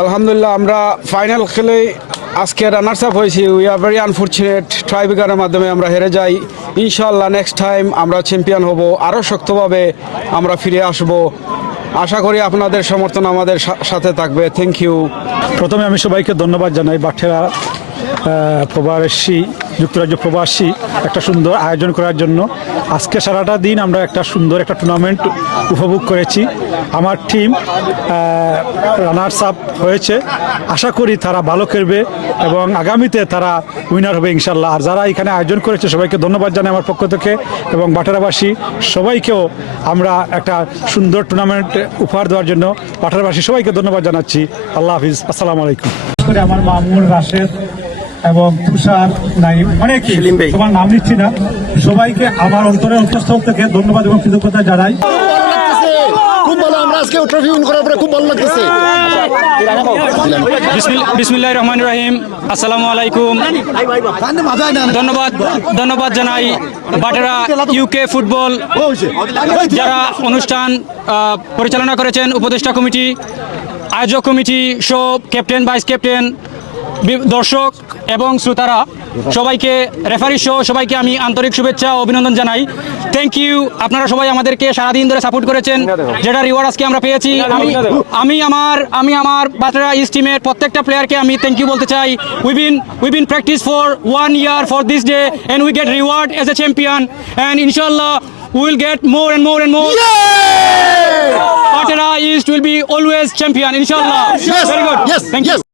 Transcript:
আলহামদুলিল্লাহ আমরা ফাইনাল খেলে আজকে রানার্স আপ হয়েছি। উই আর ভেরি আনফর্চুনেট, ট্রাইব্রেকারের মাধ্যমে আমরা হেরে যাই। ইনশাআল্লাহ নেক্সট টাইম আমরা চ্যাম্পিয়ন হব, আরও শক্তভাবে আমরা ফিরে আসব। আশা করি আপনাদের সমর্থন আমাদের সাথে থাকবে। Thank you. প্রথমে আমি সবাইকে ধন্যবাদ জানাই। বাঠেরা প্রবাসী, যুক্তরাজ্য প্রবাসী একটা সুন্দর আয়োজন করার জন্য। আজকে সারাটা দিন আমরা একটা সুন্দর একটা টুর্নামেন্ট উপভোগ করেছি। আমার টিম রানার্স আপ হয়েছে, আশা করি তারা ভালো খেলবে এবং আগামীতে তারা উইনার হবে ইনশাল্লাহ। আর যারা এখানে আয়োজন করেছে সবাইকে ধন্যবাদ জানাই আমার পক্ষ থেকে, এবং বাটেরাবাসী সবাইকেও আমরা একটা সুন্দর টুর্নামেন্ট উপহার দেওয়ার জন্য বাটেরাবাসী সবাইকে ধন্যবাদ জানাচ্ছি। আল্লাহ হাফিজ, আসসালামু আলাইকুম। আমার মামুন, রাশেদ এবং তুষার, নাইম, অনেক তোমার নাম নিচ্ছি না, সবাইকে আমার অন্তরের অন্তঃস্থল থেকে ধন্যবাদ এবং কৃতজ্ঞতা জানাই। খুব ভালো, আমরা আজকে ট্রফি উইন করার পরে খুব ভালো লাগতেছে। বিসমিল্লাহির রহমানির রহিম, আসসালামু আলাইকুম। ধন্যবাদ জানাই বাটেরা ইউকে ফুটবল যারা অনুষ্ঠান পরিচালনা করেছেন, উপদেষ্টা কমিটি, আয়োজক কমিটি, সব ক্যাপ্টেন, ভাইস ক্যাপ্টেন, দর্শক এবং শ্রোতারা, সবাইকে, রেফারি সহ সবাইকে আমি আন্তরিক শুভেচ্ছা ও অভিনন্দন জানাই। Thank you. আপনারা সবাই আমাদেরকে সারাদিন ধরে সাপোর্ট করেছেন, যেটা রিওয়ার্ড আজকে আমরা পেয়েছি। আমি আমার বাটেরা ইস্ট টিমের প্রত্যেকটা প্লেয়ারকে আমি থ্যাংক ইউ বলতে চাই। We bin practice for 1 year for this day and we get reward as a champion, and inshallah we will get more and more and more. Batera East will be always champion, inshallah. Yes. Very good. Yes. Thank you.